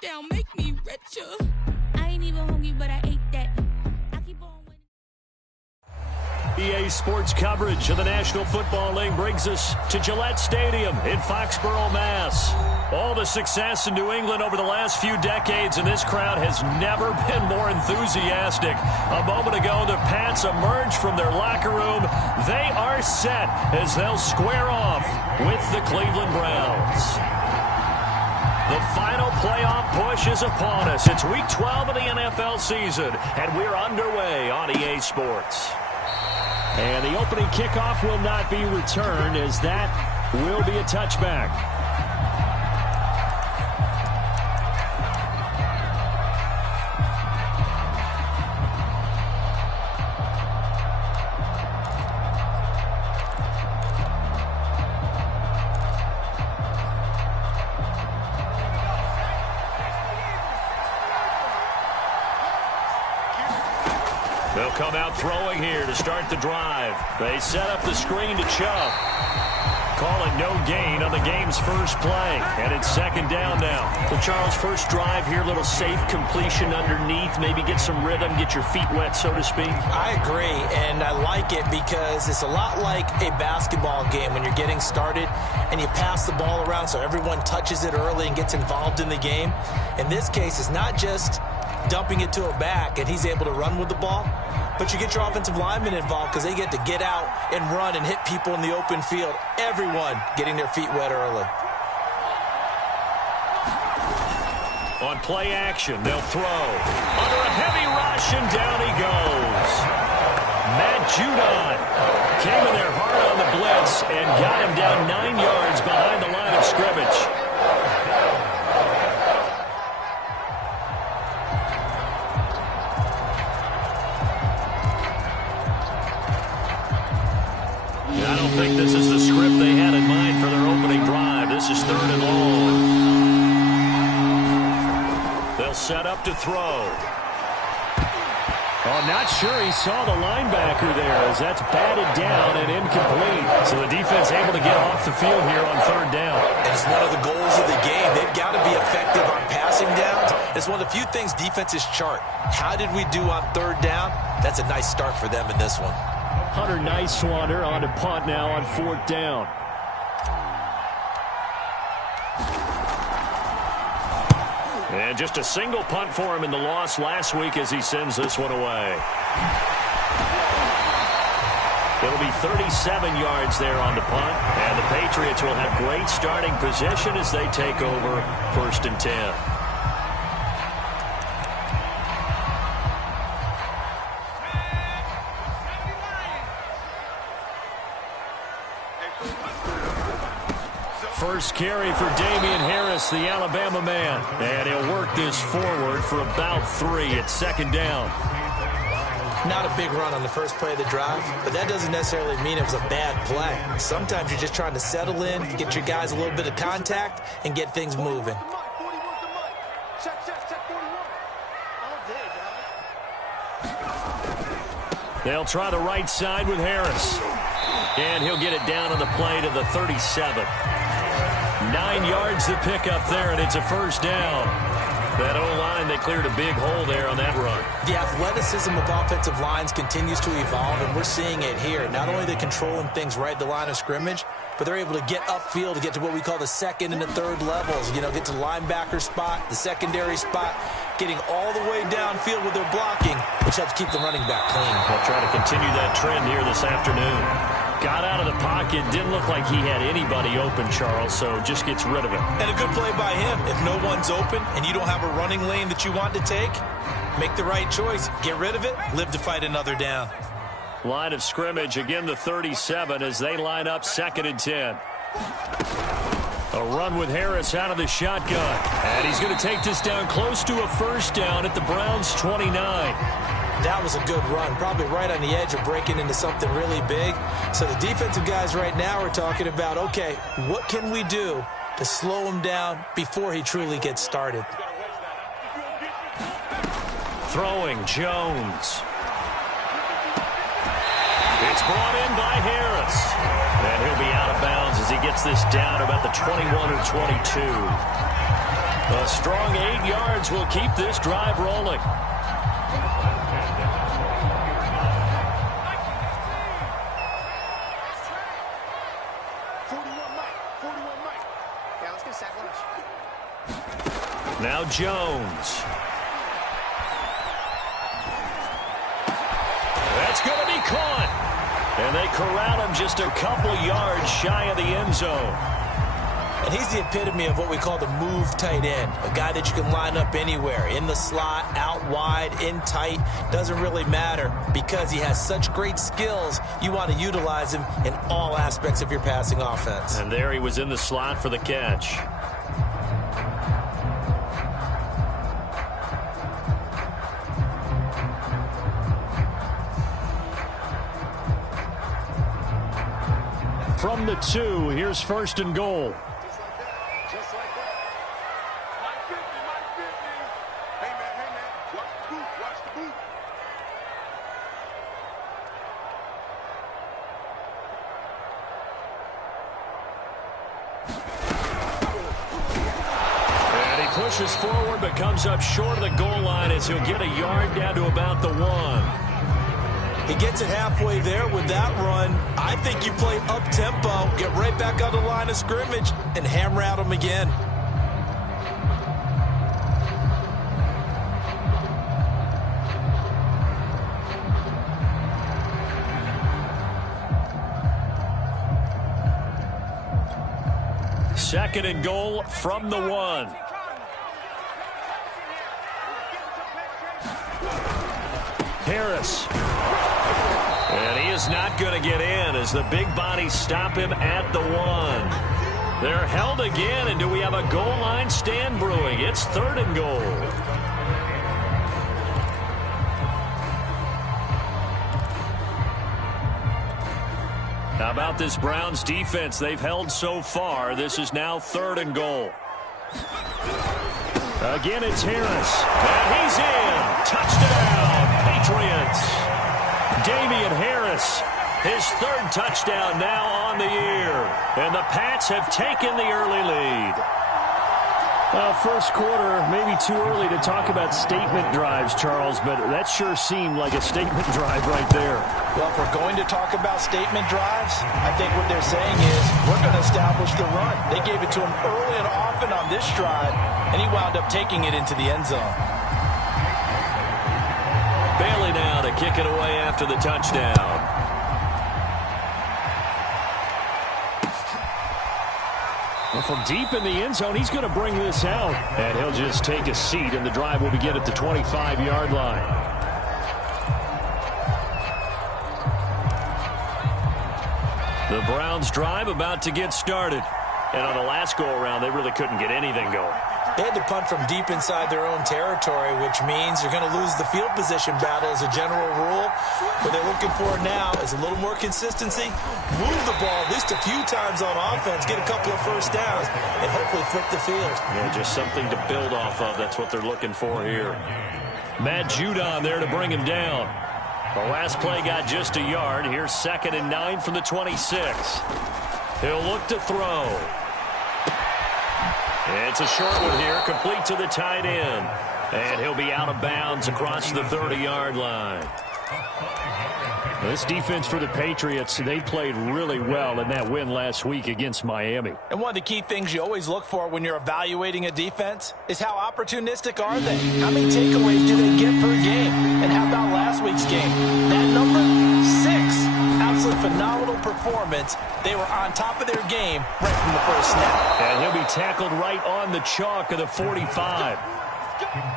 touchdown, make me richer. I ain't even hungry, but I ate that. I keep on winning. EA Sports coverage of the National Football League brings us to Gillette Stadium in Foxborough, Mass. All the success in New England over the last few decades, and this crowd has never been more enthusiastic. A moment ago, the Pats emerged from their locker room. They are set as they'll square off with the Cleveland Browns. The final playoff push is upon us. It's Week 12 of the NFL season, and we're underway on EA Sports. And the opening kickoff will not be returned, as that will be a touchback. They'll come out throwing here to start the drive. They set up the screen to Chubb. Call it no gain on the game's first play. And it's second down now. Well, Charles, first drive here, little safe completion underneath. Maybe get some rhythm, get your feet wet, so to speak. I agree, and I like it because it's a lot like a basketball game when you're getting started and you pass the ball around so everyone touches it early and gets involved in the game. In this case, it's not just dumping it to a back and he's able to run with the ball, but you get your offensive linemen involved because they get to get out and run and hit people in the open field. Everyone getting their feet wet early. On play action, they'll throw. Under a heavy rush, and down he goes. Matt Judon came in there hard on the blitz and got him down 9 yards behind the line of scrimmage. I don't think this is the script they had in mind for their opening drive. This is third and long. They'll set up to throw. Oh, not sure he saw the linebacker there as that's batted down and incomplete. So the defense able to get off the field here on third down. And it's one of the goals of the game. They've got to be effective on passing downs. It's one of the few things defenses chart. How did we do on third down? That's a nice start for them in this one. Hunter Nicewander on to punt now on fourth down. And just a single punt for him in the loss last week as he sends this one away. It'll be 37 yards there on the punt, and the Patriots will have great starting position as they take over first and 10. First carry for Damian Harris, the Alabama man. And he'll work this forward for about 3 at second down. Not a big run on the first play of the drive, but that doesn't necessarily mean it was a bad play. Sometimes you're just trying to settle in, get your guys a little bit of contact, and get things moving. They'll try the right side with Harris. And he'll get it down on the play to the 37. 9 yards to pick up there, and it's a first down. That O-line, they cleared a big hole there on that run. The athleticism of offensive lines continues to evolve, and we're seeing it here. Not only are they controlling things right at the line of scrimmage, but they're able to get upfield to get to what we call the second and the third levels. You know, get to the linebacker spot, the secondary spot, getting all the way downfield with their blocking, which helps keep the running back clean. They'll try to continue that trend here this afternoon. Got out of the pocket, didn't look like he had anybody open, Charles, so just gets rid of it. And a good play by him. If no one's open and you don't have a running lane that you want to take, make the right choice. Get rid of it, live to fight another down. Line of scrimmage, again the 37 as they line up second and 10. A run with Harris out of the shotgun. And he's going to take this down close to a first down at the Browns' 29. That was a good run, probably right on the edge of breaking into something really big. So the defensive guys right now are talking about, okay, what can we do to slow him down before he truly gets started? Throwing, Jones. It's brought in by Harris. And he'll be out of bounds as he gets this down about the 21 or 22. A strong 8 yards will keep this drive rolling. Now Jones. That's going to be caught. And they corral him just a couple yards shy of the end zone. And he's the epitome of what we call the move tight end. A guy that you can line up anywhere. In the slot, out wide, in tight. Doesn't really matter because he has such great skills. You want to utilize him in all aspects of your passing offense. And there he was in the slot for the catch. From the 2, here's 1st and goal. Just like that. Mike 50, Mike 50. Hey, man, watch the boot, watch the boot. And he pushes forward but comes up short of the goal line as he'll get a yard down to about the 1. He gets it halfway there with that run. I think you play up-tempo, get right back on the line of scrimmage, and hammer at him again. Second and goal from the 1. Harris. And he is not going to get in as the big bodies stop him at the 1. They're held again, and do we have a goal line stand brewing? It's 3rd and goal. How about this Browns defense they've held so far? This is now 3rd and goal. Again, it's Harris. And he's in. Touchdown, Patriots. Damian Harris, his 3rd touchdown now on the year. And the Pats have taken the early lead. First quarter, maybe too early to talk about statement drives, Charles, but that sure seemed like a statement drive right there. Well, if we're going to talk about statement drives, I think what they're saying is we're going to establish the run. They gave it to him early and often on this drive, and he wound up taking it into the end zone. Bailey now to kick it away after the touchdown. Well, from deep in the end zone, he's going to bring this out. And he'll just take a seat, and the drive will begin at the 25-yard line. The Browns drive about to get started. And on the last go-around, they really couldn't get anything going. They had to punt from deep inside their own territory, which means you're going to lose the field position battle as a general rule. What they're looking for now is a little more consistency, move the ball at least a few times on offense, get a couple of first downs, and hopefully flip the field. Yeah, just something to build off of. That's what they're looking for here. Matt Judon there to bring him down. The last play got just a yard. Here's 2nd and 9 from the 26. He'll look to throw. It's a short one here, complete to the tight end. And he'll be out of bounds across the 30-yard line. This defense for the Patriots, they played really well in that win last week against Miami. And one of the key things you always look for when you're evaluating a defense is how opportunistic are they? How many takeaways do they get per game? And how about last week's game? That number, 6. Absolutely phenomenal performance. They were on top of their game right from the first snap. And he'll be tackled right on the chalk of the 45.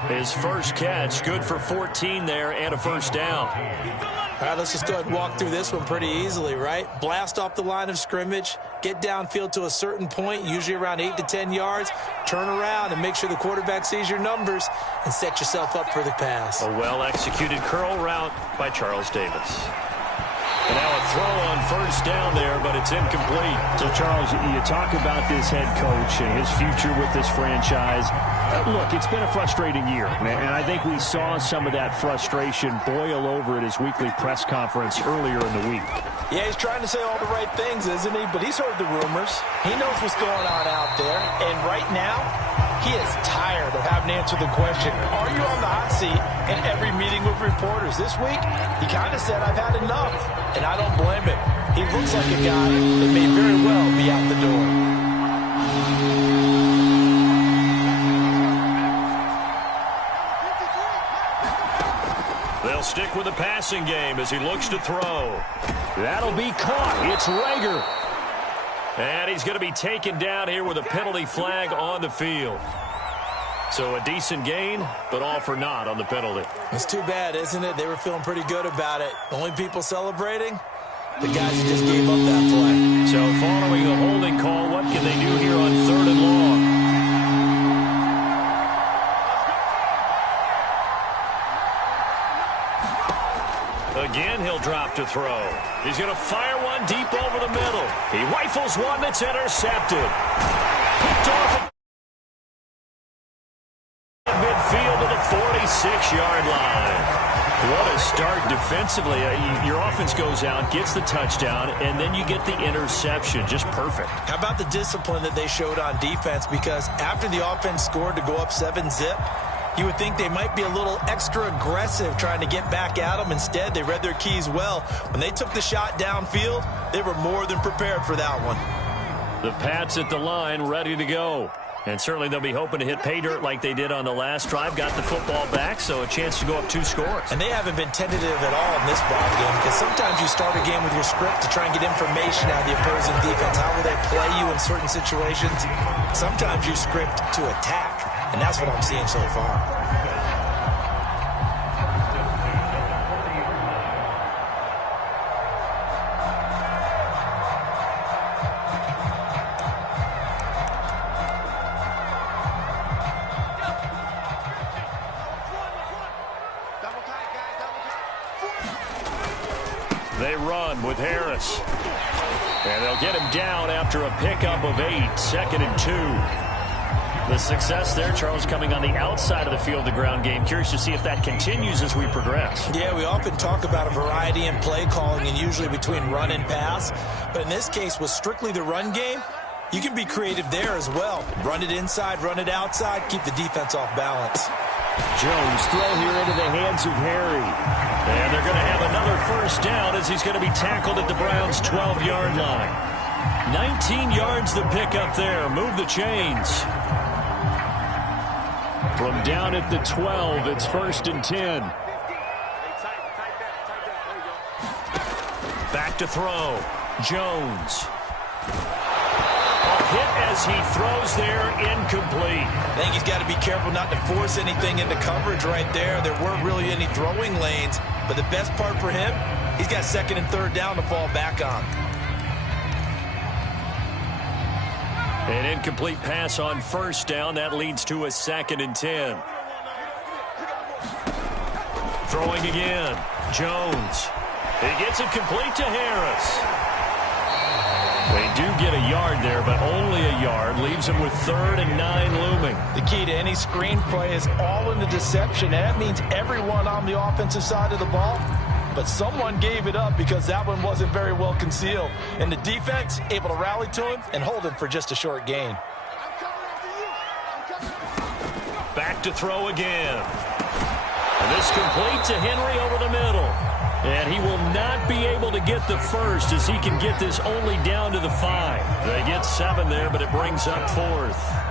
His first catch, good for 14 there and a first down. All right, let's just go ahead and walk through this one pretty easily, right? Blast off the line of scrimmage, get downfield to a certain point, usually around 8 to 10 yards, turn around and make sure the quarterback sees your numbers and set yourself up for the pass. A well-executed curl route by Charles Davis. And now a throw on first down there, but it's incomplete. So, Charles, you talk about this head coach and his future with this franchise. Look, it's been a frustrating year, and I think we saw some of that frustration boil over at his weekly press conference earlier in the week. Yeah, he's trying to say all the right things, isn't he? But he's heard the rumors. He knows what's going on out there. And right now, He is tired of having to answer the question, are you on the hot seat, in every meeting with reporters. This week, he kind of said, I've had enough, and I don't blame him. He looks like a guy that may very well be out the door. They'll stick with the passing game as he looks to throw. That'll be caught. It's Rager. And he's going to be taken down here with a penalty flag on the field. So a decent gain, but all for naught on the penalty. It's too bad, isn't it? They were feeling pretty good about it. The only people celebrating, the guys who just gave up that play. So following the holding call, what can they do here on 3rd and long? Again, he'll drop to throw. He's going to fire one deep over the middle. He rifles one that's intercepted. Picked off midfield to the 46-yard line. What a start defensively. Your offense goes out, gets the touchdown, and then you get the interception. Just perfect. How about the discipline that they showed on defense? Because after the offense scored to go up 7-zip, you would think they might be a little extra aggressive trying to get back at them. Instead, they read their keys well. When they took the shot downfield, they were more than prepared for that one. The Pats at the line, ready to go. And certainly they'll be hoping to hit pay dirt like they did on the last drive. Got the football back, so a chance to go up 2 scores. And they haven't been tentative at all in this ball game, because sometimes you start a game with your script to try and get information out of the opposing defense. How will they play you in certain situations? Sometimes you script to attack, and that's what I'm seeing so far. They run with Harris. And they'll get him down after a pickup of 8, 2nd and 2. The success there, Charles, coming on the outside of the field, the ground game. Curious to see if that continues as we progress. Yeah, we often talk about a variety in play calling and usually between run and pass. But in this case, with strictly the run game, you can be creative there as well. Run it inside, run it outside, keep the defense off balance. Jones throw here into the hands of Harry. And they're going to have another first down as he's going to be tackled at the Browns' 12-yard line. 19 yards the pickup there. Move the chains. From down at the 12, it's 1st and 10. Back to throw. Jones. Hit as he throws there, incomplete. I think he's got to be careful not to force anything into coverage right there. There weren't really any throwing lanes, but the best part for him, he's got 2nd and 3rd down to fall back on. An incomplete pass on 1st down. That leads to a 2nd and 10. Throwing again. Jones. He gets it complete to Harris. They do get a yard there, but only a yard. Leaves him with 3rd and 9 looming. The key to any screenplay is all in the deception. And that means everyone on the offensive side of the ball. But someone gave it up because that one wasn't very well concealed. And the defense able to rally to him and hold him for just a short gain. Back to throw again. And this complete to Henry over the middle. And he will not be able to get the first as he can get this only down to the 5. They get 7 there, but it brings up 4th.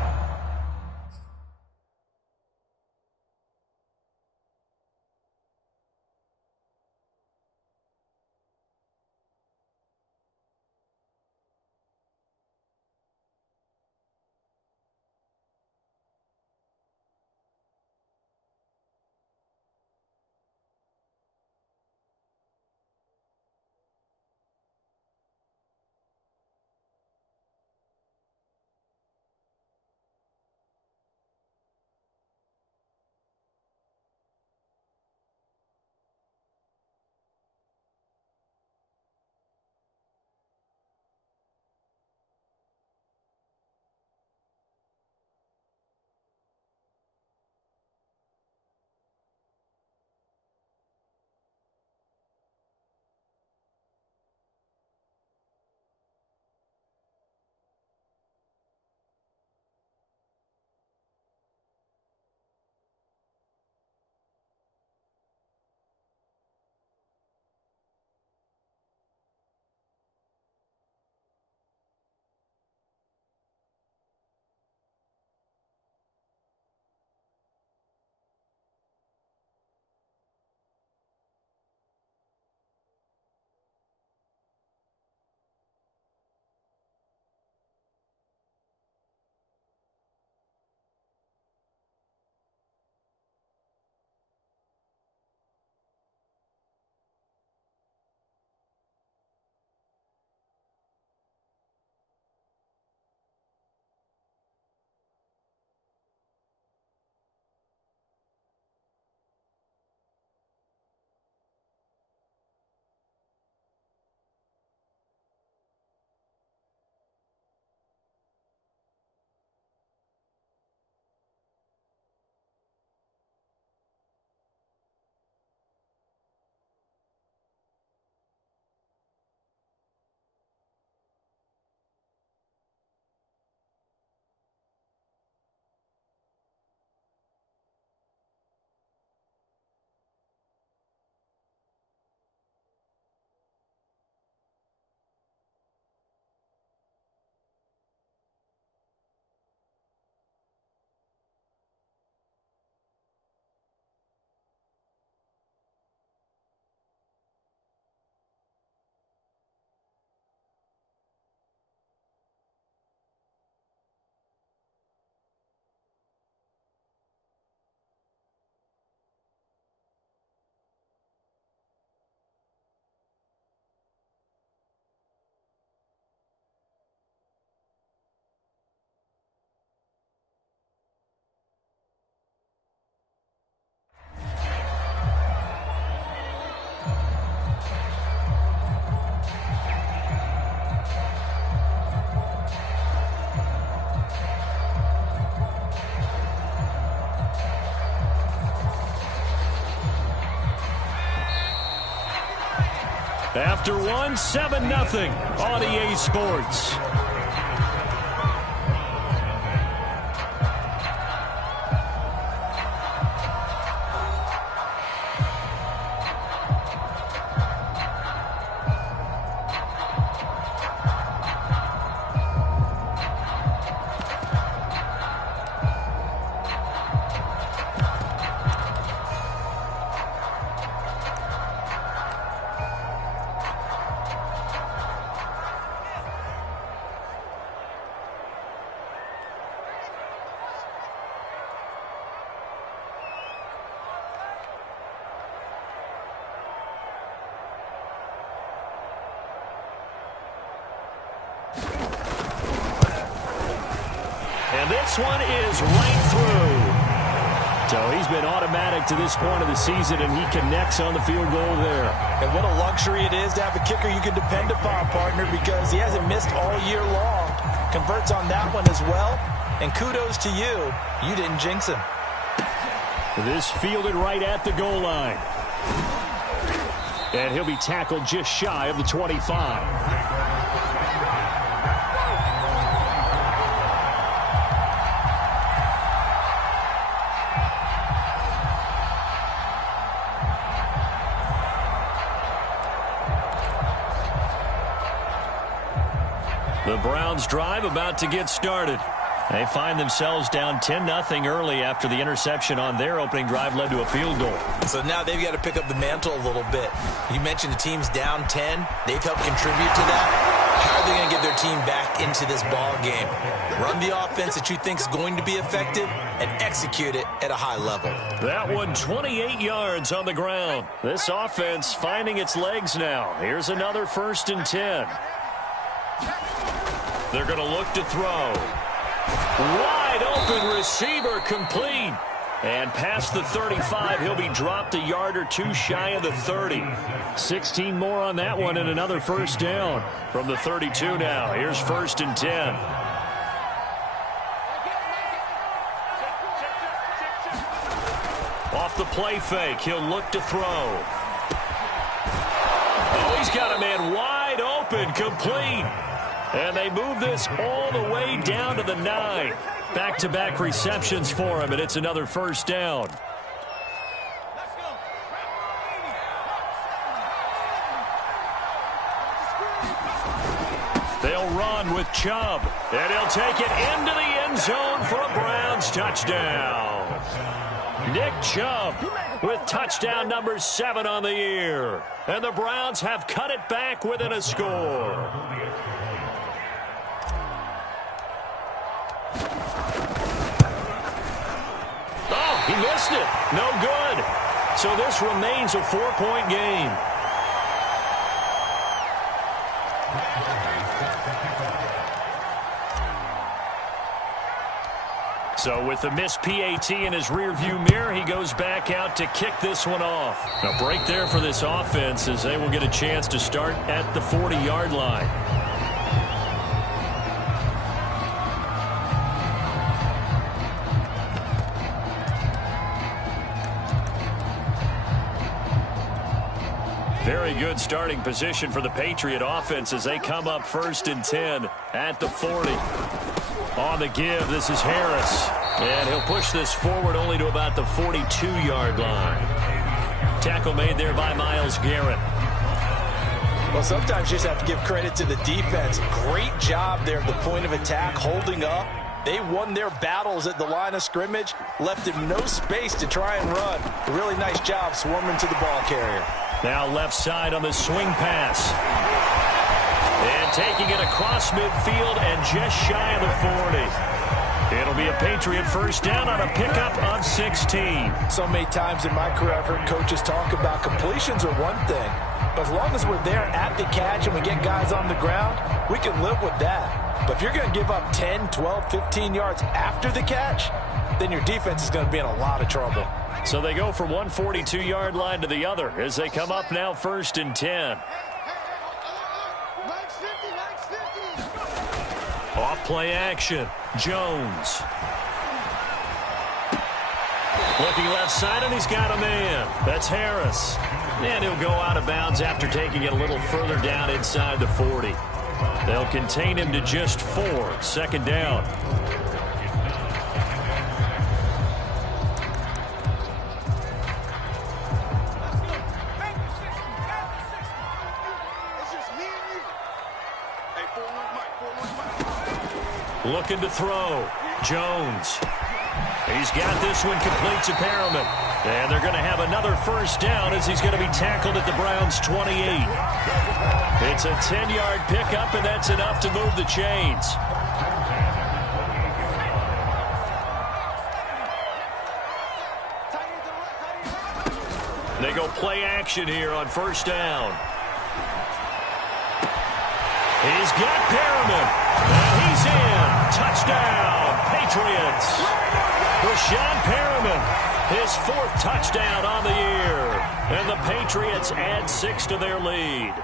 After one, 7-0 on EA Sports. And this one is right through. So he's been automatic to this point of the season, and he connects on the field goal there. And what a luxury it is to have a kicker you can depend upon, partner, because he hasn't missed all year long. Converts on that one as well. And kudos to you. You didn't jinx him. This fielded right at the goal line. And he'll be tackled just shy of the 25. The Browns drive about to get started. They find themselves down 10-0 early after the interception on their opening drive led to a field goal. So now they've got to pick up the mantle a little bit. You mentioned the team's down 10. They've helped contribute to that. How are they going to get their team back into this ball game? Run the offense that you think is going to be effective and execute it at a high level. That one 28 yards on the ground. This offense finding its legs now. Here's another 1st and 10. They're going to look to throw. Wide open receiver complete. And past the 35, he'll be dropped a yard or two shy of the 30. 16 more on that one and another 1st down. From the 32 now, here's 1st and 10. Off the play fake, he'll look to throw. Oh, he's got a man wide open, complete. And they move this all the way down to the 9. Back-to-back receptions for him, and it's another 1st down. They'll run with Chubb, and he'll take it into the end zone for a Browns touchdown. Nick Chubb with touchdown number 7 on the year. And the Browns have cut it back within a score. Oh, he missed it. No good. So this remains a 4-point game. So with the missed PAT in his rearview mirror, he goes back out to kick this one off. A break there for this offense as they will get a chance to start at the 40-yard line. Very good starting position for the Patriot offense as they come up 1st and 10 at the 40. On the give, this is Harris. And he'll push this forward only to about the 42-yard line. Tackle made there by Myles Garrett. Well, sometimes you just have to give credit to the defense. Great job there at the point of attack, holding up. They won their battles at the line of scrimmage, left him no space to try and run. A really nice job swarming to the ball carrier. Now left side on the swing pass. And taking it across midfield and just shy of the 40. It'll be a Patriot 1st down on a pickup of 16. So many times in my career I've heard coaches talk about completions are one thing. But as long as we're there at the catch and we get guys on the ground, we can live with that. But if you're going to give up 10, 12, 15 yards after the catch, then your defense is going to be in a lot of trouble. So they go from one 42-yard line to the other as they come up now 1st and 10. Off play action. Jones. Looking left side, and he's got a man. That's Harris. And he'll go out of bounds after taking it a little further down inside the 40. They'll contain him to just 4. Second down. Looking to throw. Jones. He's got this one complete to Perriman. And they're going to have another first down as he's going to be tackled at the Browns' 28. It's a 10-yard pickup, and that's enough to move the chains. They go play action here on first down. He's got Perriman. And he's in. Touchdown, Patriots. Rashawn Perriman, his 4th touchdown on the year. And the Patriots add 6 to their lead.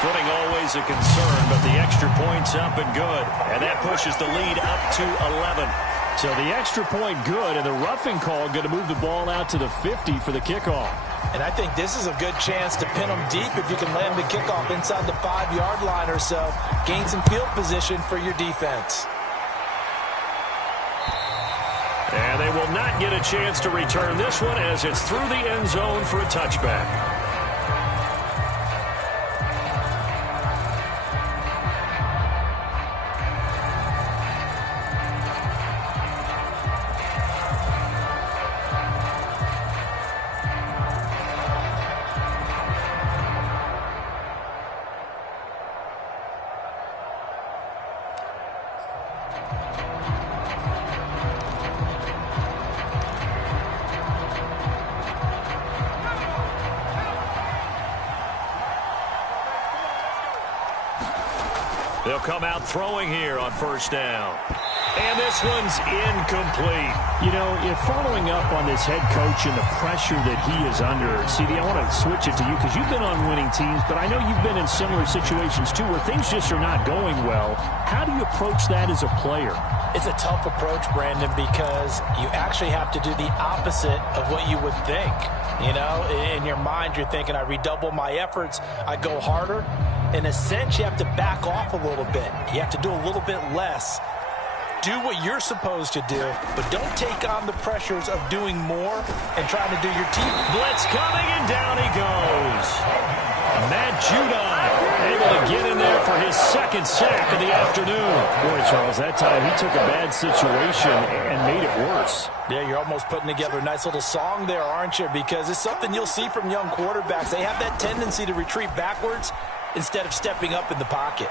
Footing always a concern, but the extra point's up and good. And that pushes the lead up to 11. So the extra point good, and the roughing call going to move the ball out to the 50 for the kickoff. And I think this is a good chance to pin them deep if you can land the kickoff inside the 5-yard line or so. Gain some field position for your defense. And they will not get a chance to return this one as it's through the end zone for a touchback. They'll come out throwing here on first down. And this one's incomplete. You know, if following up on this head coach and the pressure that he is under, CD, I want to switch it to you because you've been on winning teams, but I know you've been in similar situations too where things just are not going well. How do you approach that as a player? It's a tough approach, Brandon, because you actually have to do the opposite of what you would think. You know, in your mind, you're thinking, I redouble my efforts, I go harder. In a sense, you have to back off a little bit. You have to do a little bit less. Do what you're supposed to do, but don't take on the pressures of doing more and trying to do your team. Blitz coming, and down he goes. Matt Judon able to get in there for his 2nd sack of the afternoon. Boy, Charles, that time he took a bad situation and made it worse. Yeah, you're almost putting together a nice little song there, aren't you? Because it's something you'll see from young quarterbacks. They have that tendency to retreat backwards instead of stepping up in the pocket.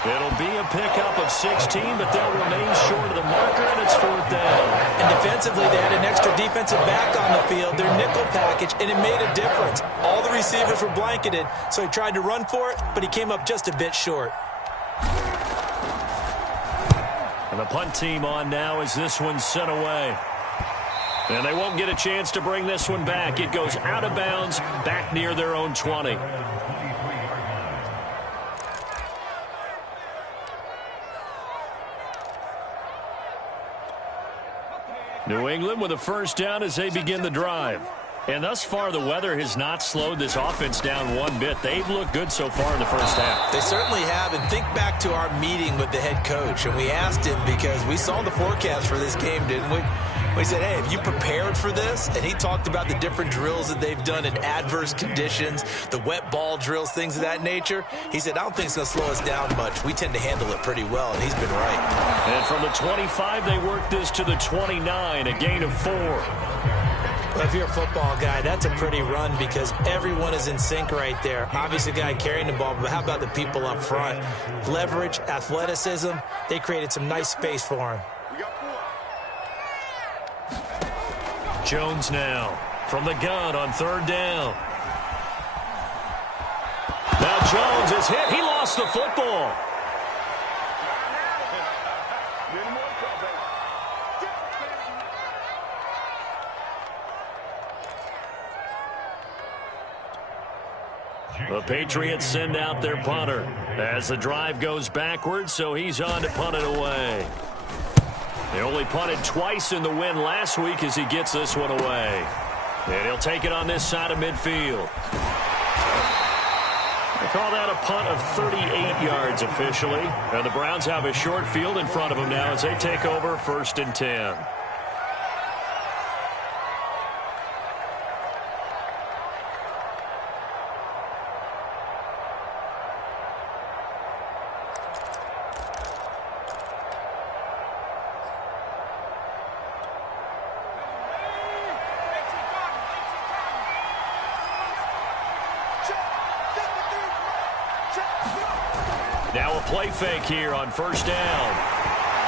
It'll be a pickup of 16, but they'll remain short of the marker, and it's 4th down. And defensively, they had an extra defensive back on the field, their nickel package, and it made a difference. All the receivers were blanketed, so he tried to run for it, but he came up just a bit short. And the punt team on now as this one's sent away. And they won't get a chance to bring this one back. It goes out of bounds, back near their own 20. New England with a first down as they begin the drive. And thus far, the weather has not slowed this offense down one bit. They've looked good so far in the first half. They certainly have. And think back to our meeting with the head coach. And we asked him, because we saw the forecast for this game, didn't we? We said, hey, have you prepared for this? And he talked about the different drills that they've done in adverse conditions, the wet ball drills, things of that nature. He said, I don't think it's going to slow us down much. We tend to handle it pretty well, and he's been right. And from the 25, they work this to the 29, a gain of 4. Well, if you're a football guy, that's a pretty run because everyone is in sync right there. Obviously, the guy carrying the ball, but how about the people up front? Leverage, athleticism, they created some nice space for him. Jones now from the gun on 3rd down. Now Jones is hit. He lost the football. The Patriots send out their punter as the drive goes backwards, so he's on to punt it away. They only punted twice in the win last week as he gets this one away. And he'll take it on this side of midfield. They call that a punt of 38 yards officially. And the Browns have a short field in front of them now as they take over 1st and 10. Now a play fake here on 1st down.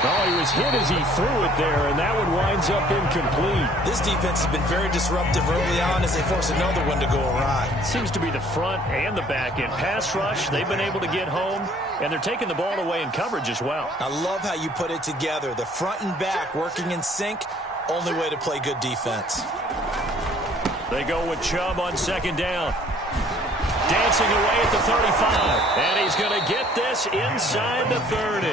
Oh, he was hit as he threw it there, and that one winds up incomplete. This defense has been very disruptive early on as they force another one to go awry. Seems to be the front and the back end. Pass rush, they've been able to get home, and they're taking the ball away in coverage as well. I love how you put it together. The front and back working in sync, only way to play good defense. They go with Chubb on 2nd down. Dancing away at the 35. And he's going to get this inside the 30.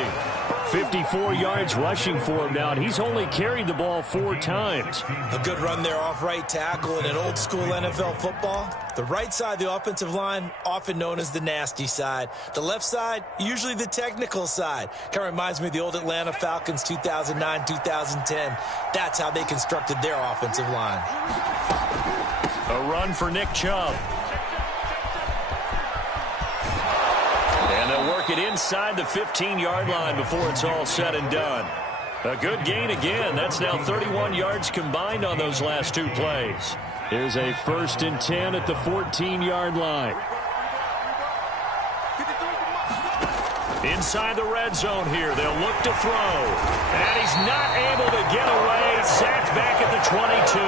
54 yards rushing for him now, and he's only carried the ball 4 times. A good run there off right tackle in an old school NFL football. The right side of the offensive line, often known as the nasty side. The left side, usually the technical side. Kind of reminds me of the old Atlanta Falcons 2009, 2010. That's how they constructed their offensive line. A run for Nick Chubb. And they'll work it inside the 15-yard line before it's all said and done. A good gain again. That's now 31 yards combined on those last 2 plays. Here's a 1st and 10 at the 14-yard line. Inside the red zone here. They'll look to throw. And he's not able to get away. Sacked back at the 22.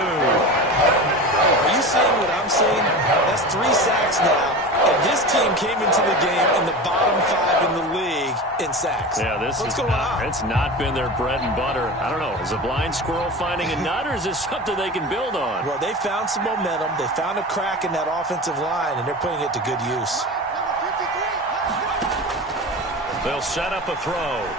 Are you seeing what I'm seeing? That's 3 sacks now. And this team came into the game in the bottom 5 in the league in sacks. Yeah, What's going on? It's not been their bread and butter. I don't know. Is a blind squirrel finding a nut, or is this something they can build on? Well, they found some momentum. They found a crack in that offensive line, and they're putting it to good use. They'll set up a throw.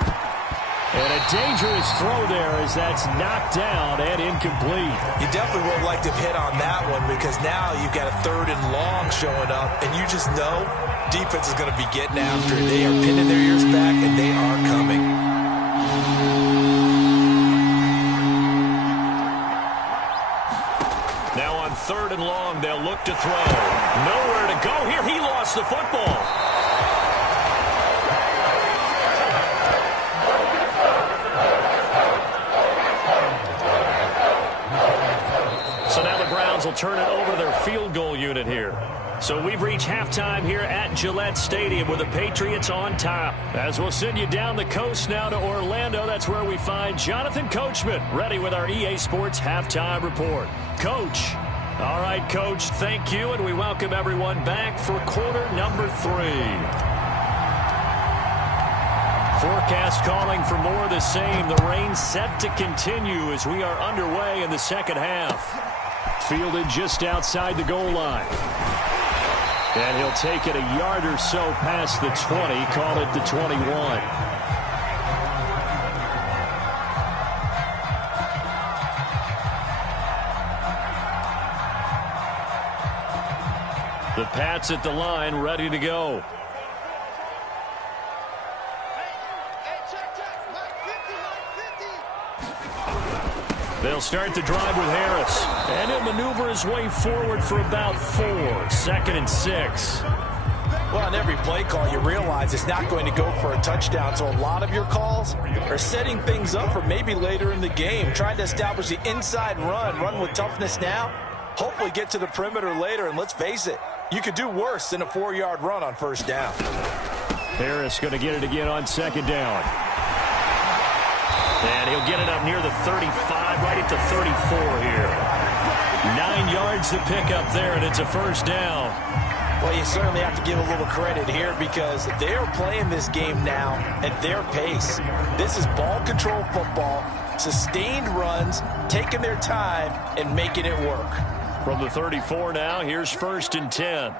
And a dangerous throw there as that's knocked down and incomplete. You definitely would like to hit on that one because now you've got a 3rd and long showing up, and you just know defense is going to be getting after it. They are pinning their ears back, and they are coming. Now on 3rd and long, they'll look to throw. Nowhere to go here. He lost the football. So now the Browns will turn it over to their field goal unit here. So we've reached halftime here at Gillette Stadium with the Patriots on top. As we'll send you down the coast now to Orlando, that's where we find Jonathan Coachman ready with our EA Sports halftime report. Coach. All right, Coach, thank you, and we welcome everyone back for quarter number 3. Forecast calling for more of the same. The rain set to continue as we are underway in the second half. Fielded just outside the goal line. And he'll take it a yard or so past the 20, call it the 21. The Pats at the line, ready to go. They'll start the drive with Harris. And he'll maneuver his way forward for about 4. 2nd and 6. Well, on every play call, you realize it's not going to go for a touchdown. So a lot of your calls are setting things up for maybe later in the game. Trying to establish the inside run with toughness now. Hopefully get to the perimeter later. And let's face it, you could do worse than a 4-yard run on 1st down. Harris going to get it again on 2nd down. And he'll get it up near the 35, right at the 34 here. 9 yards to pick up there, and it's a 1st down. Well, you certainly have to give a little credit here because they are playing this game now at their pace. This is ball control football, sustained runs, taking their time, and making it work. From the 34 now, here's 1st and 10.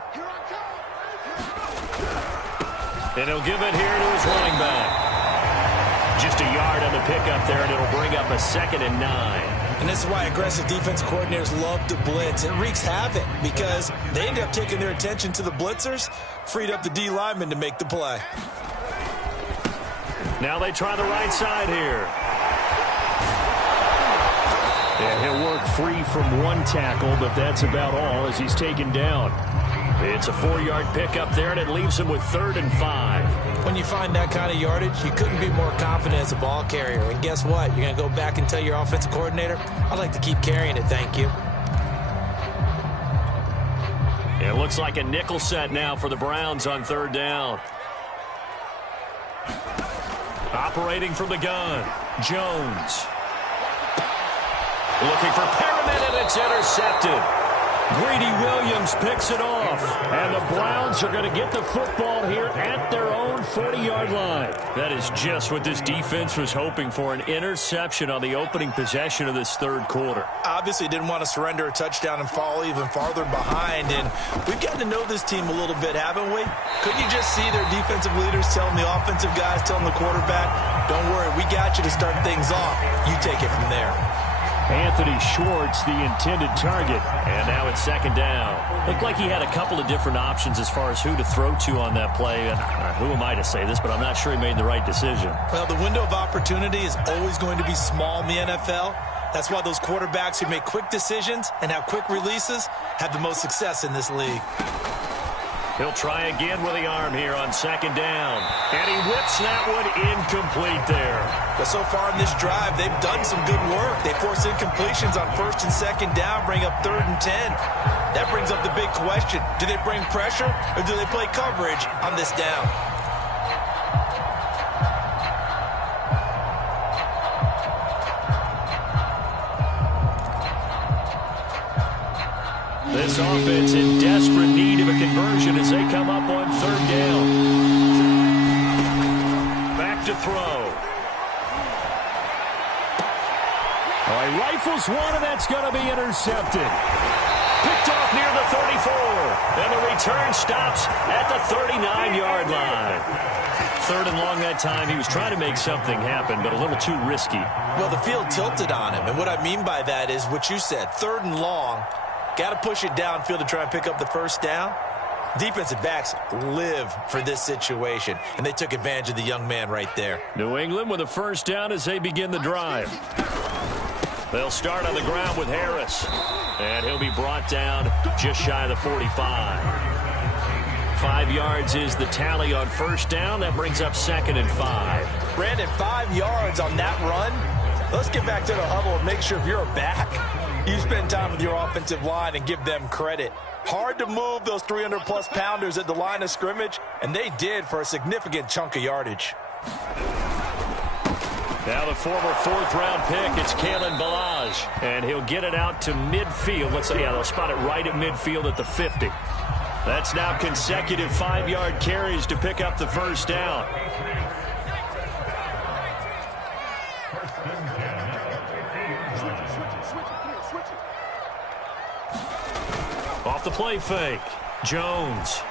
And he'll give it here to his running back. Just a yard on the pickup there, and it'll bring up a 2nd and 9. And this is why aggressive defensive coordinators love to blitz. It wreaks havoc because they end up taking their attention to the blitzers, freed up the D lineman to make the play. Now they try the right side here. And he'll work free from one tackle, but that's about all as he's taken down. It's a 4-yard pickup there, and it leaves him with 3rd and 5. When you find that kind of yardage, you couldn't be more confident as a ball carrier. And guess what? You're going to go back and tell your offensive coordinator, I'd like to keep carrying it, thank you. It looks like a nickel set now for the Browns on 3rd down. Operating from the gun, Jones. Looking for Perriman, and it's intercepted. Greedy Williams picks it off. And the Browns are going to get the football here at their own 40-yard line. That is just what this defense was hoping for, an interception on the opening possession of this 3rd quarter. Obviously didn't want to surrender a touchdown and fall even farther behind. And we've gotten to know this team a little bit, haven't we? Couldn't you just see their defensive leaders telling the offensive guys, telling the quarterback, don't worry, we got you to start things off. You take it from there. Anthony Schwartz, the intended target. And now it's 2nd down. Looked like he had a couple of different options as far as who to throw to on that play. And who am I to say this, but I'm not sure he made the right decision. Well, the window of opportunity is always going to be small in the NFL. That's why those quarterbacks who make quick decisions and have quick releases have the most success in this league. He'll try again with the arm here on 2nd down. And he whips that one incomplete there. But so far in this drive, they've done some good work. They force incompletions on 1st and 2nd down, bring up 3rd and 10. That brings up the big question. Do they bring pressure or do they play coverage on this down? This offense in desperate need of a conversion as they come up on 3rd down. Back to throw. All right, rifles one, and that's going to be intercepted. Picked off near the 34. And the return stops at the 39-yard line. 3rd and long that time. He was trying to make something happen, but a little too risky. Well, the field tilted on him. And what I mean by that is what you said. 3rd and long. Got to push it downfield to try and pick up the 1st down. Defensive backs live for this situation, and they took advantage of the young man right there. New England with a 1st down as they begin the drive. They'll start on the ground with Harris, and he'll be brought down just shy of the 45. 5 yards is the tally on 1st down. That brings up 2nd and 5. Brandon, 5 yards on that run. Let's get back to the huddle and make sure if you're a back, you spend time with your offensive line and give them credit. Hard to move those 300-plus pounders at the line of scrimmage, and they did for a significant chunk of yardage. Now the former 4th-round pick, it's Kalen Ballage, and he'll get it out to midfield. Let's say, yeah, they'll spot it right at midfield at the 50. That's now consecutive 5-yard carries to pick up the 1st down. Off the play fake, Jones.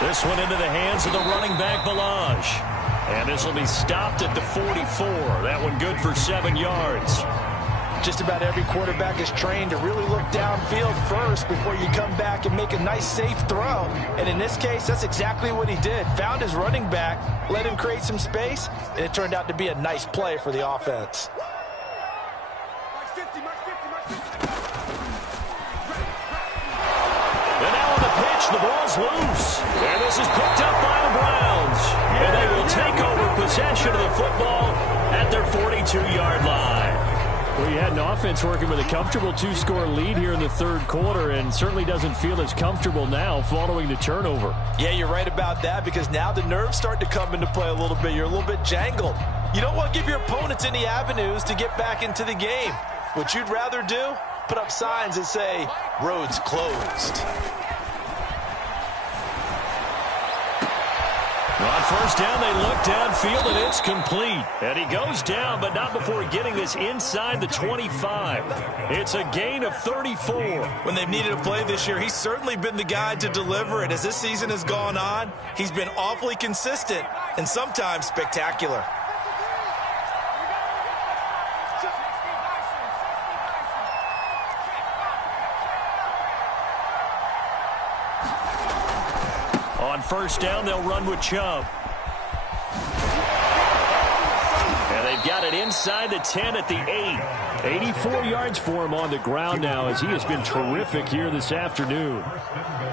This one into the hands of the running back, Ballage. And this will be stopped at the 44. That one good for 7 yards. Just about every quarterback is trained to really look downfield first before you come back and make a nice, safe throw. And in this case, that's exactly what he did. Found his running back, let him create some space, and it turned out to be a nice play for the offense. And now on the pitch, the ball's loose. And this is picked up by the Browns. And they will take over possession of the football at their 42-yard line. Well, you had an offense working with a comfortable 2-score lead here in the 3rd quarter and certainly doesn't feel as comfortable now following the turnover. Yeah, you're right about that because now the nerves start to come into play a little bit. You're a little bit jangled. You don't want to give your opponents any avenues to get back into the game. What you'd rather do, put up signs that say, roads closed. On first down, they look downfield, and it's complete. And he goes down, but not before getting this inside the 25. It's a gain of 34. When they've needed a play this year, he's certainly been the guy to deliver it. As this season has gone on, he's been awfully consistent and sometimes spectacular. On first down, they'll run with Chubb. And they've got it inside the 10 at the 8. 84 yards for him on the ground now as he has been terrific here this afternoon.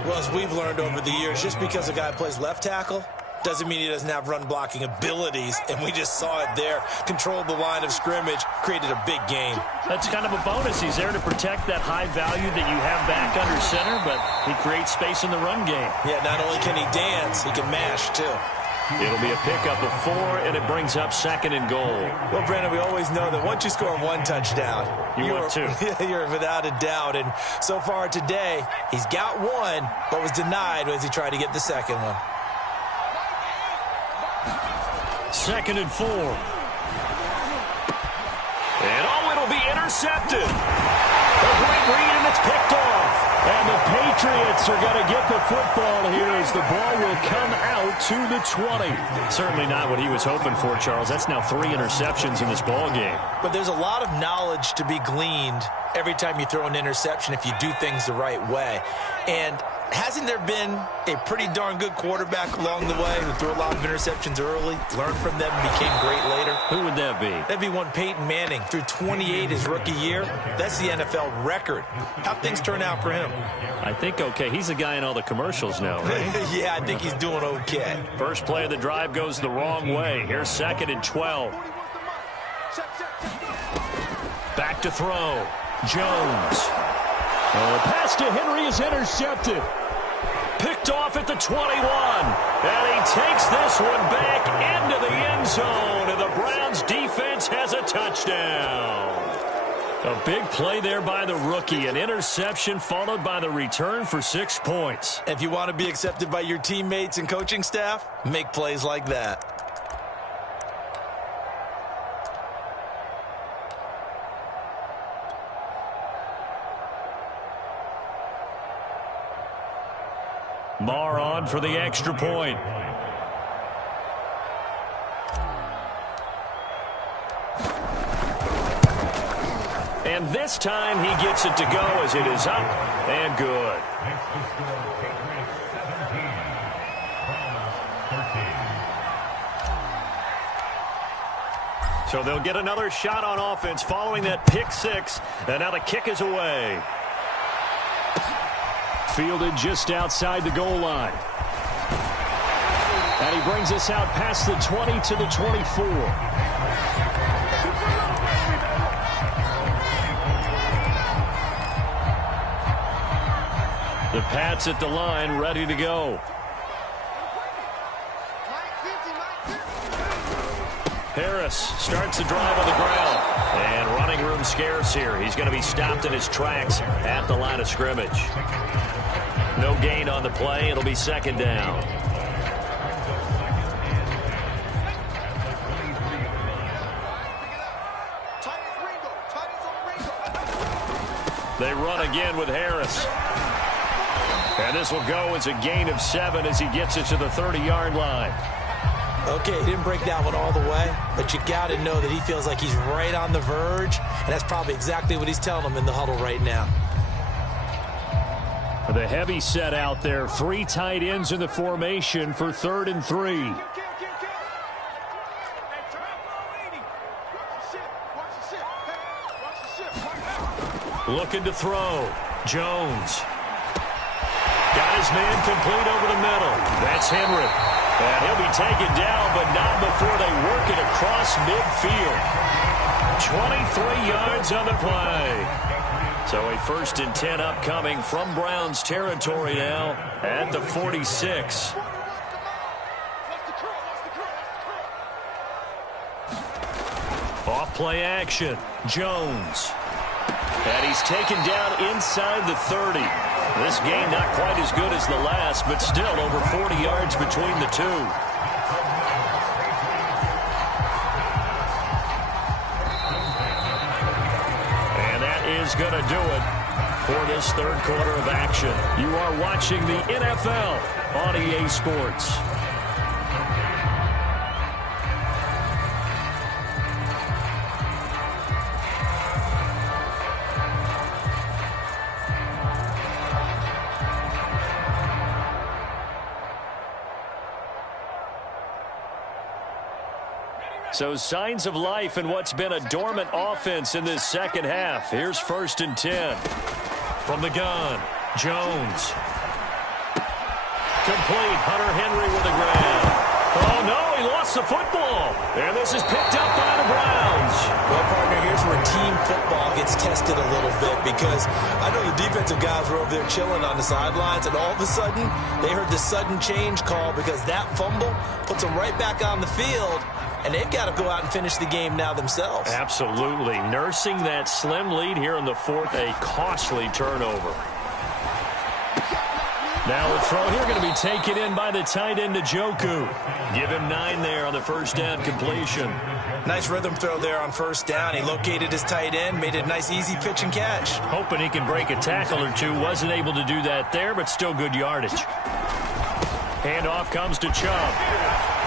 Well, as we've learned over the years, just because a guy plays left tackle doesn't mean he doesn't have run blocking abilities, and we just saw it there. Controlled the line of scrimmage, created a big game. That's kind of a bonus. He's there to protect that high value that you have back under center, but he creates space in the run game. Yeah, not only can he dance, he can mash, too. It'll be a pickup of 4, and it brings up 2nd and goal. Well, Brandon, we always know that once you score 1 touchdown, you're without a doubt. And so far today, he's got 1, but was denied as he tried to get the second one. 2nd and 4. And it'll be intercepted. A great read, and it's picked off. And the Patriots are going to get the football here as the ball will come out to the 20. Certainly not what he was hoping for, Charles. That's now 3 interceptions in this ball game. But there's a lot of knowledge to be gleaned every time you throw an interception if you do things the right way. And hasn't there been a pretty darn good quarterback along the way who threw a lot of interceptions early, learned from them, and became great later? Who would that be? That'd be one Peyton Manning. Threw 28 his rookie year. That's the NFL record. How'd things turn out for him? I think okay. He's the guy in all the commercials now, right? Yeah, I think he's doing okay. First play of the drive goes the wrong way. Here's 2nd and 12. Back to throw. Jones. The pass to Henry is intercepted. Picked off at the 21. And he takes this one back into the end zone. And the Browns defense has a touchdown. A big play there by the rookie. An interception followed by the return for 6 points. If you want to be accepted by your teammates and coaching staff, make plays like that. Marr on for the extra point. And this time he gets it to go as it is up and good. So they'll get another shot on offense following that pick 6. And now the kick is away. Fielded just outside the goal line. And he brings us out past the 20 to the 24. The Pats at the line, ready to go. Harris starts the drive on the ground. And running room scarce here. He's going to be stopped in his tracks at the line of scrimmage. No gain on the play. It'll be 2nd down. They run again with Harris. And this will go as a gain of 7 as he gets it to the 30-yard line. Okay, he didn't break that one all the way, but you got to know that he feels like he's right on the verge, and that's probably exactly what he's telling them in the huddle right now. The heavy set out there. 3 tight ends in the formation for 3rd and 3. Looking to throw. Jones. Got his man complete over the middle. That's Henry. And he'll be taken down, but not before they work it across midfield. 23 yards on the play. So a 1st and 10 upcoming from Browns territory now at the 46. Off play action. Jones. And he's taken down inside the 30. This game not quite as good as the last, but still over 40 yards between the two. is going to do it for this third quarter of action. You are watching the NFL on EA Sports. So signs of life in what's been a dormant offense in this second half. Here's 1st and 10. From the gun, Jones. Complete. Hunter Henry with a grab. Oh, no, he lost the football. And this is picked up by the Browns. Well, partner, here's where team football gets tested a little bit because I know the defensive guys were over there chilling on the sidelines, and all of a sudden they heard the sudden change call because that fumble puts them right back on the field. And they've got to go out and finish the game now themselves. Absolutely. Nursing that slim lead here in the fourth, a costly turnover. Now a throw here going to be taken in by the tight end Njoku. Give him 9 there on the first down completion. Nice rhythm throw there on first down. He located his tight end, made it a nice easy pitch and catch. Hoping he can break a tackle or two. Wasn't able to do that there, but still good yardage. Handoff comes to Chubb.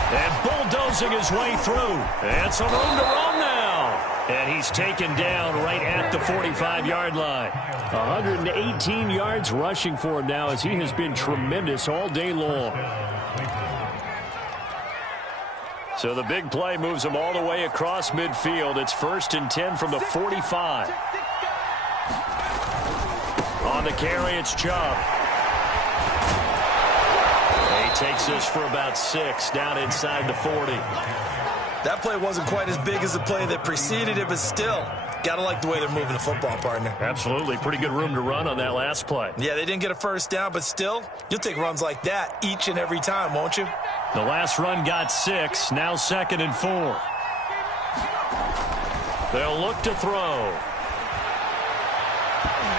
And bulldozing his way through. And some room to run now. And he's taken down right at the 45-yard line. 118 yards rushing for him now as he has been tremendous all day long. So the big play moves him all the way across midfield. It's 1st and 10 from the 45. On the carry, it's Chubb. Takes this for about 6 down inside the 40. That play wasn't quite as big as the play that preceded it, but still, got to like the way they're moving the football, partner. Absolutely. Pretty good room to run on that last play. Yeah, they didn't get a first down, but still, you'll take runs like that each and every time, won't you? The last run got 6. Now 2nd and 4. They'll look to throw.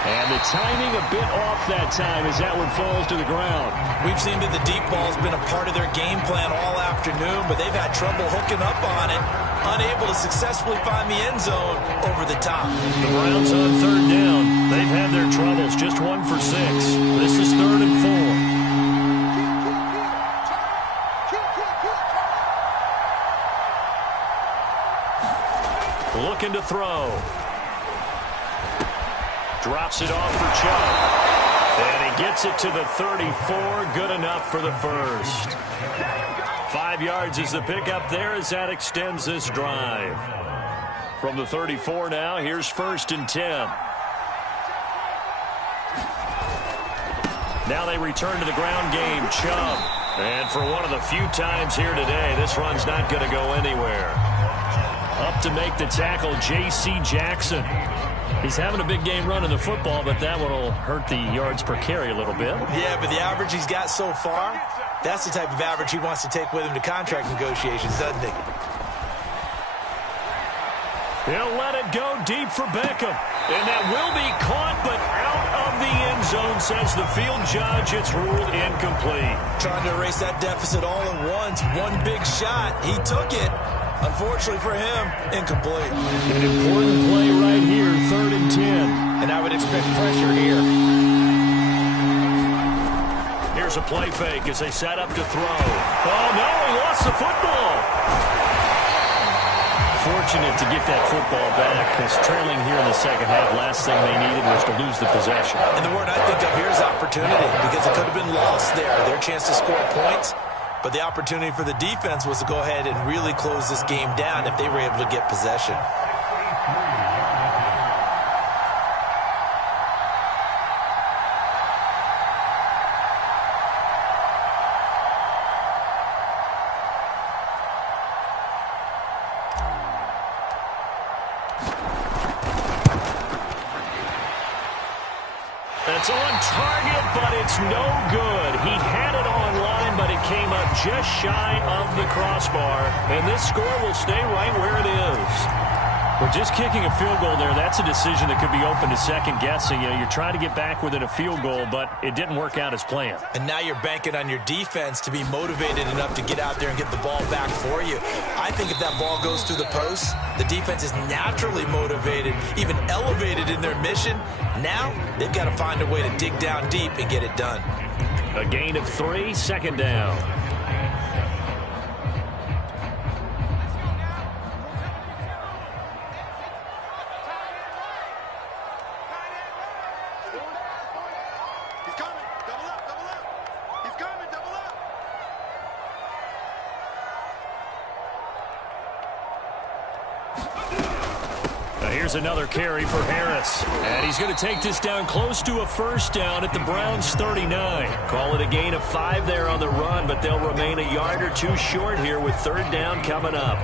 And the timing a bit off that time as that one falls to the ground. We've seen that the deep ball's been a part of their game plan all afternoon, but they've had trouble hooking up on it, unable to successfully find the end zone over the top. The Browns on 3rd down. They've had their troubles, just 1 for 6. This is 3rd and 4. Looking to throw. Drops it off for Chubb. And he gets it to the 34. Good enough for the first. 5 yards is the pickup there as that extends this drive. From the 34 now, here's 1st and 10. Now they return to the ground game. Chubb. And for one of the few times here today, this run's not going to go anywhere. Up to make the tackle, J.C. Jackson. He's having a big game running the football, but that one will hurt the yards per carry a little bit. Yeah, but the average he's got so far, that's the type of average he wants to take with him to contract negotiations, doesn't he? He'll let it go deep for Beckham. And that will be caught, but out of the end zone, says the field judge. It's ruled incomplete. Trying to erase that deficit all at once. One big shot. He took it. Unfortunately for him, incomplete. An important play right here, 3rd and 10. And I would expect pressure here. Here's a play fake as they set up to throw. Oh, no, he lost the football. Fortunate to get that football back because trailing here in the second half, last thing they needed was to lose the possession. And the word I think of here is opportunity because it could have been lost there. Their chance to score points. But the opportunity for the defense was to go ahead and really close this game down if they were able to get possession. That's on target, but it's no good. He had it online, but it came up just shy of the crossbar. And this score will stay right where it is. Well, just kicking a field goal there, that's a decision that could be open to second guessing. You know, you're trying to get back within a field goal, but it didn't work out as planned. And now you're banking on your defense to be motivated enough to get out there and get the ball back for you. I think if that ball goes through the post, the defense is naturally motivated, even elevated in their mission. Now they've got to find a way to dig down deep and get it done. A gain of 3, second down. Here's another carry for Harris. And he's going to take this down close to a first down at the Browns' 39. Call it a gain of 5 there on the run, but they'll remain a yard or two short here with third down coming up.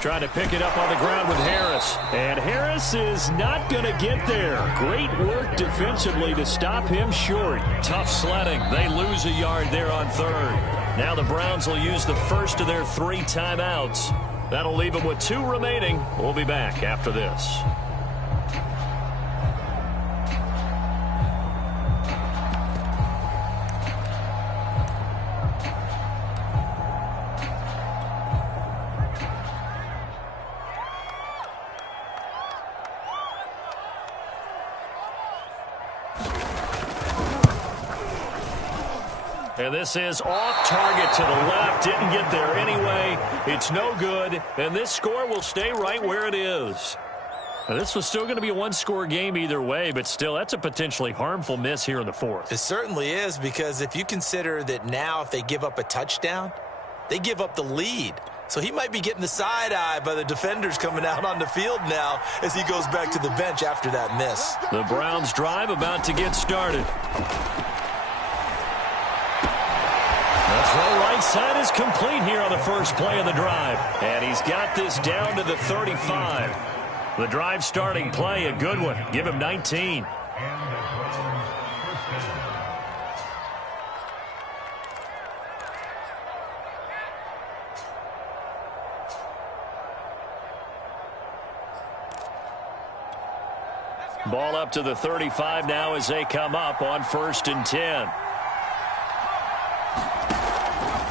Trying to pick it up on the ground with Harris. And Harris is not going to get there. Great work defensively to stop him short. Tough sledding. They lose a yard there on third. Now the Browns will use the first of their 3 timeouts. That'll leave them with 2 remaining. We'll be back after this. And this is off target to the left. Didn't get there anyway. It's no good. And this score will stay right where it is. Now, this was still going to be a one-score game either way, but still, that's a potentially harmful miss here in the fourth. It certainly is, because if you consider that now if they give up a touchdown, they give up the lead. So he might be getting the side-eye by the defenders coming out on the field now as he goes back to the bench after that miss. The Browns drive about to get started. The throw right side is complete here on the first play of the drive. And he's got this down to the 35. The drive starting play, a good one. Give him 19. Ball up to the 35 now as they come up on 1st and 10.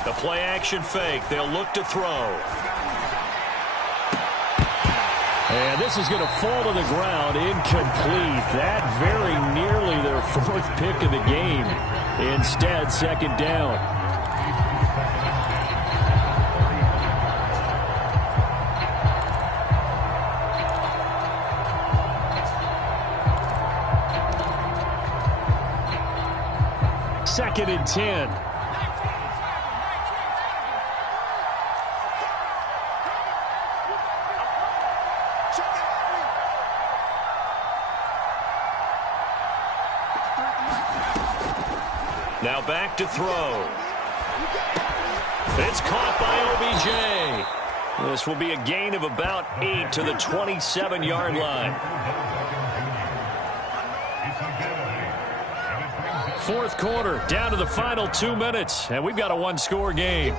The play action fake. They'll look to throw. And this is going to fall to the ground incomplete. That very nearly their 4th pick of the game. Instead, second down. Second and 10. Now back to throw. It's caught by OBJ. This will be a gain of about 8 to the 27-yard line. 4th quarter, down to the final 2 minutes, and we've got a one-score game.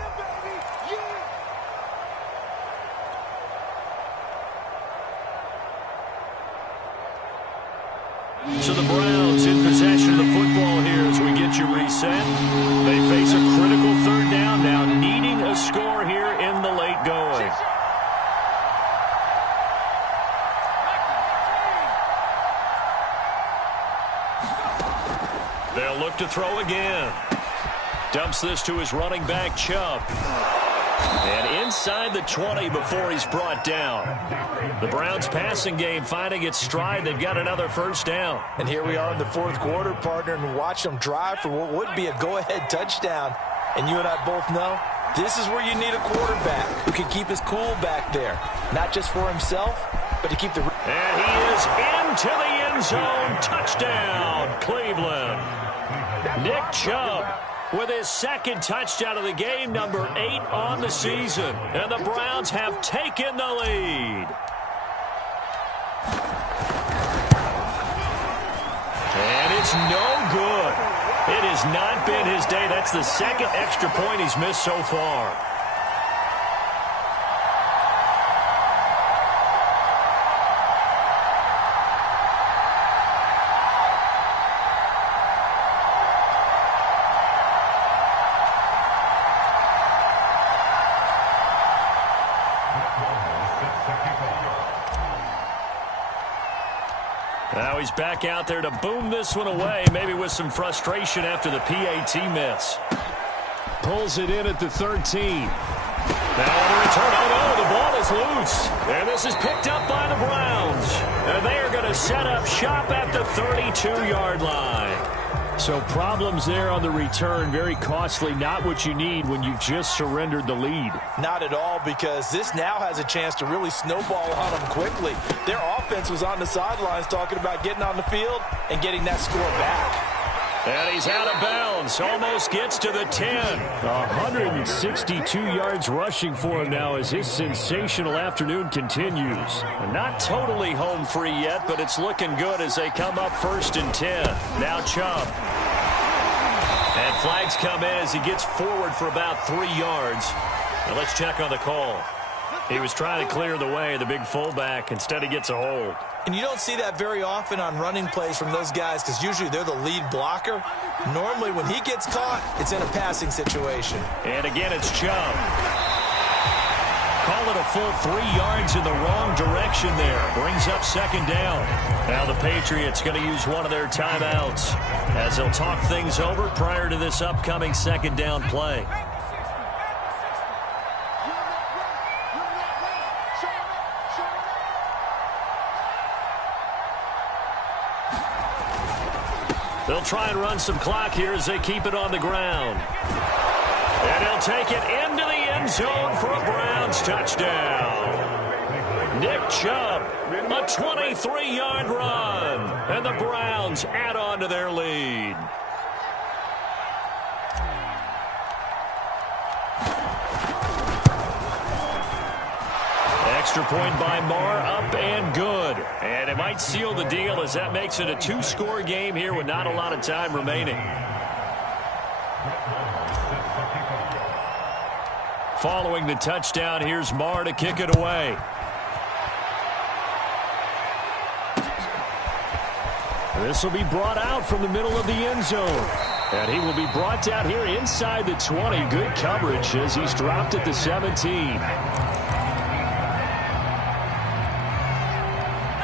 So the Browns in possession of the football here as we get you reset. They face a critical third down now, needing a score here in the late going. They'll look to throw again. Dumps this to his running back, Chubb. And inside the 20 before he's brought down. The Browns passing game finding its stride. They've got another first down. And here we are in the 4th quarter, partner, and watch them drive for what would be a go-ahead touchdown. And you and I both know this is where you need a quarterback who can keep his cool back there. Not just for himself, but to keep the... And he is into the end zone. Touchdown, Cleveland. Nick Chubb with his 2nd touchdown of the game, number 8 on the season. And the Browns have taken the lead. And it's no good. It is has not been his day. That's the second extra point he's missed so far. Now he's back out there to boom this one away, maybe with some frustration after the PAT miss. Pulls it in at the 13. Now on the return, oh no, the ball is loose. And this is picked up by the Browns. And they are going to set up shop at the 32-yard line. So problems there on the return, very costly, not what you need when you've just surrendered the lead. Not at all, because this now has a chance to really snowball on them quickly. Their offense was on the sidelines talking about getting on the field and getting that score back. And he's out of bounds. Almost gets to the 10. 162 yards rushing for him now as his sensational afternoon continues. Not totally home free yet, but it's looking good as they come up 1st and 10. Now Chubb. And flags come in as he gets forward for about 3 yards. Now let's check on the call. He was trying to clear the way, the big fullback. Instead, he gets a hold. And you don't see that very often on running plays from those guys because usually they're the lead blocker. Normally, when he gets caught, it's in a passing situation. And again, it's Chubb. Call it a full 3 yards in the wrong direction there. Brings up 2nd down. Now the Patriots going to use one of their timeouts as they'll talk things over prior to this upcoming 2nd down play. They'll try and run some clock here as they keep it on the ground. And he'll take it into the end zone for a Browns touchdown. Nick Chubb, a 23-yard run. And the Browns add on to their lead. Extra point by Marr, up and good. And it might seal the deal as that makes it a 2-score game here with not a lot of time remaining. Following the touchdown, here's Marr to kick it away. This will be brought out from the middle of the end zone. And he will be brought down here inside the 20. Good coverage as he's dropped at the 17.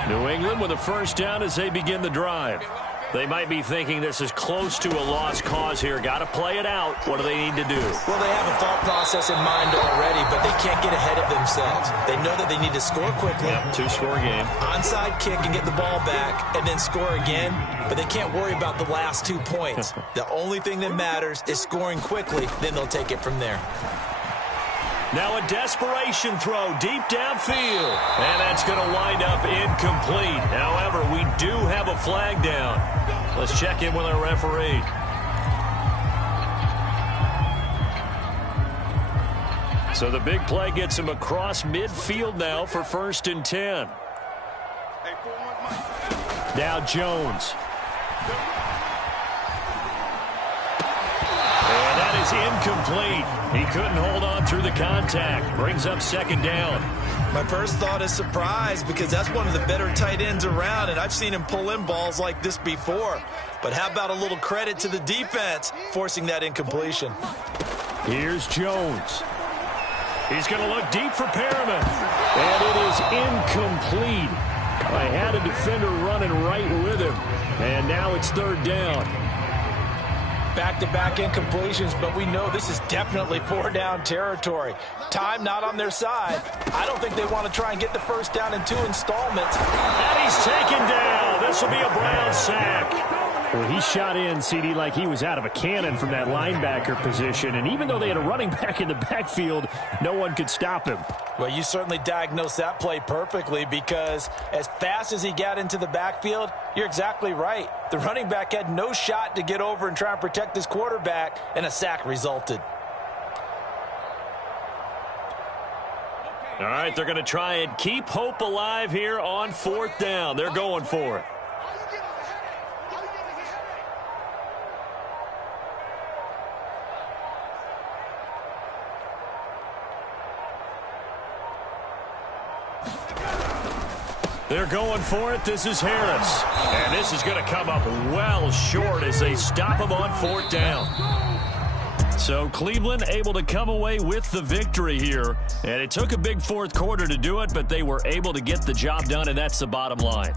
New England with a 1st down as they begin the drive. They might be thinking this is close to a lost cause here. Got to play it out. What do they need to do? Well, they have a thought process in mind already, but they can't get ahead of themselves. They know that they need to score quickly. Yep, 2-score game. Onside kick and get the ball back and then score again, but they can't worry about the last 2 points. The only thing that matters is scoring quickly, then they'll take it from there. Now a desperation throw deep downfield. And that's going to wind up incomplete. However, we do have a flag down. Let's check in with our referee. So the big play gets him across midfield now for 1st and 10. Now Jones. And that is incomplete. He couldn't hold on through the contact. Brings up 2nd down. My first thought is surprise because that's one of the better tight ends around, and I've seen him pull in balls like this before. But how about a little credit to the defense forcing that incompletion? Here's Jones. He's going to look deep for Perriman. And it is incomplete. I had a defender running right with him. And now it's 3rd down. Back-to-back incompletions, but we know this is definitely 4-down territory. Time not on their side. I don't think they want to try and get the 1st down in 2 installments. And he's taken down. This will be a Brown sack. Well, he shot in, CD, like he was out of a cannon from that linebacker position. And even though they had a running back in the backfield, no one could stop him. Well, you certainly diagnosed that play perfectly because as fast as he got into the backfield, you're exactly right. The running back had no shot to get over and try and protect his quarterback, and a sack resulted. All right, they're going to try and keep hope alive here on 4th down. They're going for it. They're going for it. This is Harris. And this is going to come up well short as they stop him on 4th down. So Cleveland able to come away with the victory here. And it took a big 4th quarter to do it, but they were able to get the job done, and that's the bottom line.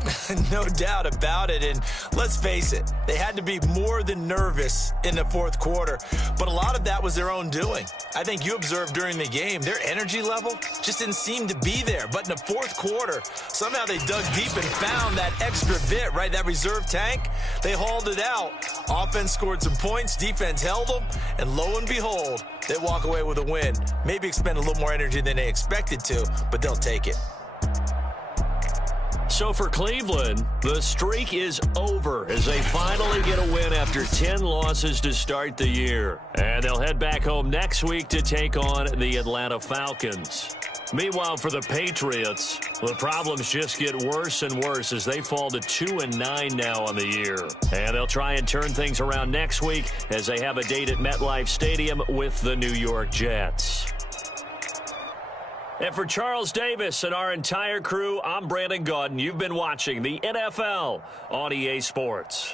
No doubt about it. And let's face it, they had to be more than nervous in the 4th quarter. But a lot of that was their own doing. I think you observed during the game, their energy level just didn't seem to be there. But in the 4th quarter, somehow they dug deep and found that extra bit, right? That reserve tank. They hauled it out. Offense scored some points. Defense held them. And lo and behold, they walk away with a win. Maybe expend a little more energy than they expected to, but they'll take it. So for Cleveland, the streak is over as they finally get a win after 10 losses to start the year. And they'll head back home next week to take on the Atlanta Falcons. Meanwhile, for the Patriots, the problems just get worse and worse as they fall to 2-9 now on the year. And they'll try and turn things around next week as they have a date at MetLife Stadium with the New York Jets. And for Charles Davis and our entire crew, I'm Brandon Gaudin. You've been watching the NFL on EA Sports.